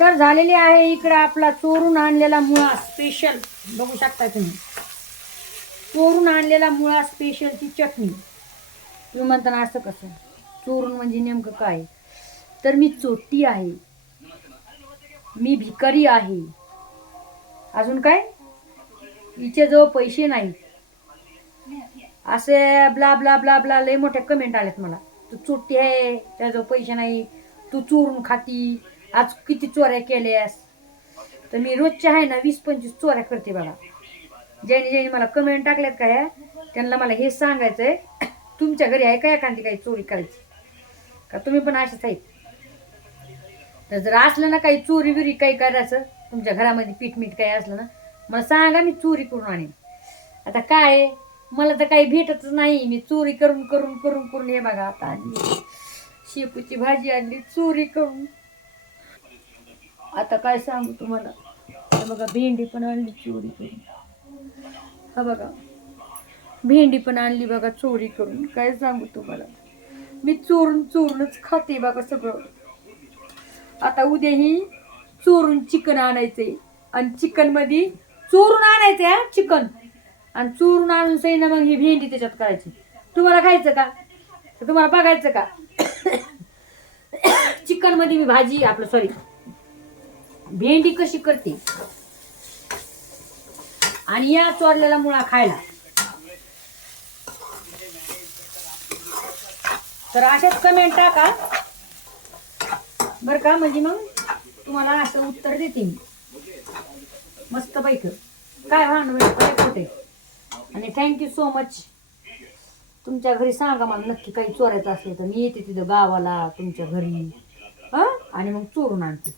तर झालेली आहे इकडं आपला चोरून आणलेला मुळा स्पेशल. बघू शकता तुम्ही, चोरून आणलेला मुळा स्पेशलची चटणी. तुम्ही म्हणता ना असं कसं चोरून म्हणजे नेमकं काय? तर मी चोट्टी आहे, मी भिकारी आहे, अजून काय हिचे जवळ पैसे नाहीत, असे ब्ला ब्ला ब्ला ब्ला लय मोठे कमेंट आलेत मला. तू चोट्टी आहे, त्याजवळ पैसे नाही, तू चोरून खाती, आज किती चोऱ्या केल्यास. तर मी रोजच्या आहे ना 20-25 चोऱ्या करते बघा. ज्याने ज्याने मला कमेंट टाकल्यात काय त्यांना मला हे सांगायचंय, तुमच्या घरी आहे काय एखादी काही चोरी करायची का? तुम्ही पण असेच आहेत. तर जर असलं ना काही चोरी बिरी काही करायचं तुमच्या घरामध्ये पीठ काही असलं ना मला सांगा, मी चोरी करून आणेन. आता काय मला तर काही भेटतच नाही, मी चोरी करून करून करून करून हे बघा आता आणली शेपूची भाजी आणली चोरी करून. आता काय सांगू तुम्हाला, हे बघा भेंडी पण आणली चोरी करून. हा बघा भेंडी पण आणली बघा चोरी करून. काय सांगू तुम्हाला, मी चोरून चोरूनच खाते बघा सगळं. आता उद्याही चोरून चिकन आणायचंय आणि चिकन मध्ये चोरून आणायचंय हा चिकन, आणि चोरून आणून सही ना मग ही भेंडी त्याच्यात करायची. तुम्हाला खायचं का? तुम्हाला बघायचं का? चिकन मध्ये मी भाजी आपलं सॉरी भेंडी कशी करते आणि या चोरलेला मुळा खायला. तर अशाच कमेंट टाका बर का, म्हणजे मग तुम्हाला असं उत्तर देते मी मस्त पैकी. काय होते. आणि थँक्यू सो मच. तुमच्या घरी सांगा मला नक्की काही चोरायचं असेल तर मी येते तिथं गावाला तुमच्या घरी, आणि मग चोरून आणते.